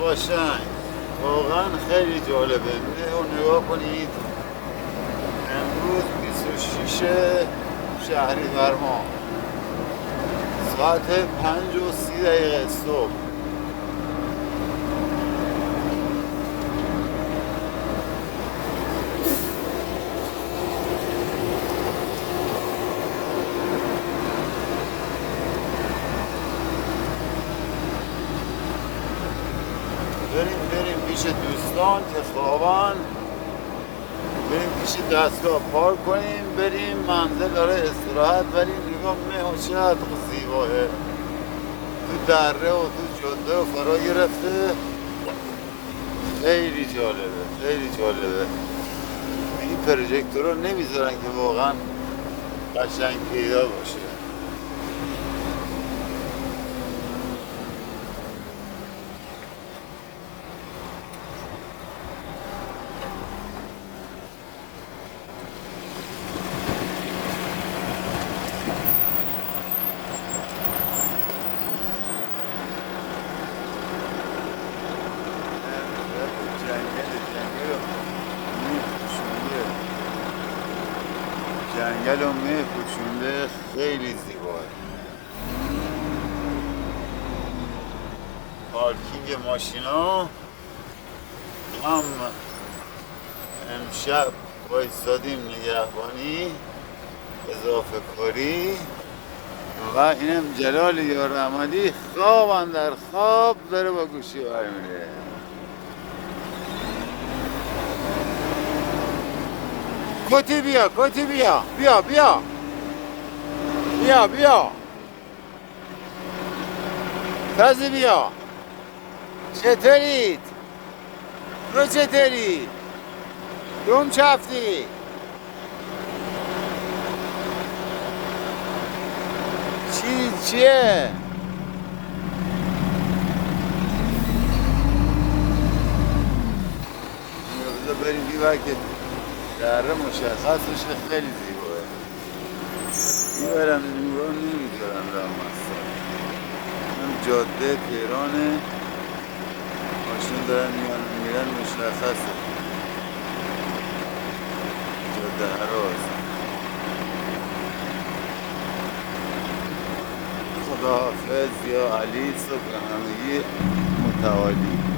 قشنگ واقعا خیلی جالبه. مه و نگاه کنید. امروز 26 شهریور ماه ساعت 5:30 صبح. بریم پیش دوستان که خوابان، بریم پیش دستگاه پارک کنیم، بریم منزل داره استراحت. ولی نگاه مه و چقدر زیباه، تو دره و تو جاده و فرا گرفته. خیلی جالبه، خیلی جالبه. این پروژکتور رو نمیذارن که واقعا قشنگ پیدا باشه. جنگل و مه پوشونده، خیلی زیباه. پارکینگ ماشینا هم امشب وایستادیم نگهبانی اضافه کاری. و اینم جلال یار احمدی خواب در خواب داره با گوشی برمیره. کتی بیا، کتی بیا، بیا بیا بیا بیا تازه بیا. چطورید؟ تو چطوری؟ دوم چفتی؟ چیه؟ بذار بریم بیور که دره مشخص بشه. خیلی زیباه. بیورم نگاه نمیدارم رام هستم. این جاده تهرانه، ماشین دارن میان میرن مشخصه. جاده هراز. خداحافظ یا علی، صبح همگی متعالی.